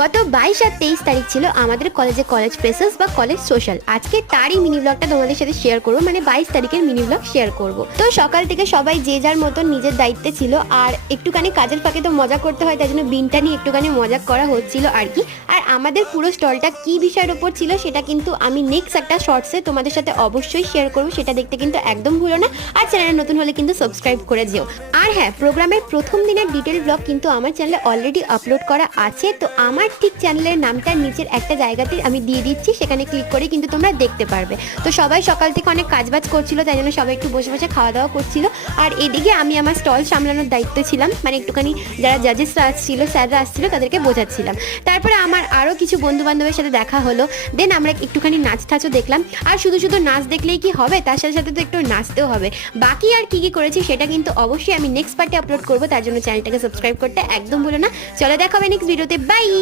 গত 22 আর 23 তারিখ ছিল আমাদের কলেজে কলেজ ফ্রেশার্স বা কলেজ সোশ্যাল। আজকে তারই মিনি ব্লগটা তোমাদের সাথে শেয়ার করবো, মানে 22 তারিখের মিনি ব্লগ শেয়ার করব। তো সকাল থেকে সবাই যে যার মতন নিজের দায়িত্বে ছিল, আর একটুখানি কাজের ফাঁকে তো মজা করতে হয়, তাই জন্য বিনটা নিয়ে একটুখানি মজা করা হচ্ছিল আর কি। আর আমাদের পুরো স্টলটা কি বিষয়ের ওপর ছিল সেটা কিন্তু আমি নেক্সট একটা শর্টসে তোমাদের সাথে অবশ্যই শেয়ার করবো, সেটা দেখতে কিন্তু একদম ভুলো না। আর চ্যানেলে নতুন হলে কিন্তু সাবস্ক্রাইব করে যেও। আর হ্যাঁ, প্রোগ্রামের প্রথম দিনের ডিটেল ব্লগ কিন্তু আমার চ্যানেলে অলরেডি আপলোড করা আছে, তো আমার ঠিক চ্যানেলের নামটা নিচের একটা জায়গাতে আমি দিয়ে দিচ্ছি, সেখানে ক্লিক করে কিন্তু তোমরা দেখতে পারবে। তো সবাই সকাল থেকে অনেক কাজবাজ করছিল, তাই জন্য সবাই একটু বসে বসে খাওয়া দাওয়া করছিল। আর এদিকে আমি আমার স্টল সামলানোর দায়িত্ব ছিলাম, মানে একটুখানি যারা জাজেসরা আসছিল, স্যাররা আসছিল, তাদেরকে বোঝাচ্ছিলাম। তারপরে আমার আরও কিছু বন্ধু বান্ধবের সাথে দেখা হলো, দেন আমরা একটুখানি নাচ টাচও দেখলাম। আর শুধু শুধু নাচ দেখলেই কি হবে, তার সাথে সাথে তো একটু নাচতেও হবে। বাকি আর কি কি করেছি সেটা কিন্তু অবশ্যই আমি নেক্সট পার্টে আপলোড করবো, তার জন্য চ্যানেলটাকে সাবস্ক্রাইব করতে একদম ভুলো না। চলো দেখা হবে নেক্সট ভিডিওতে, বাই।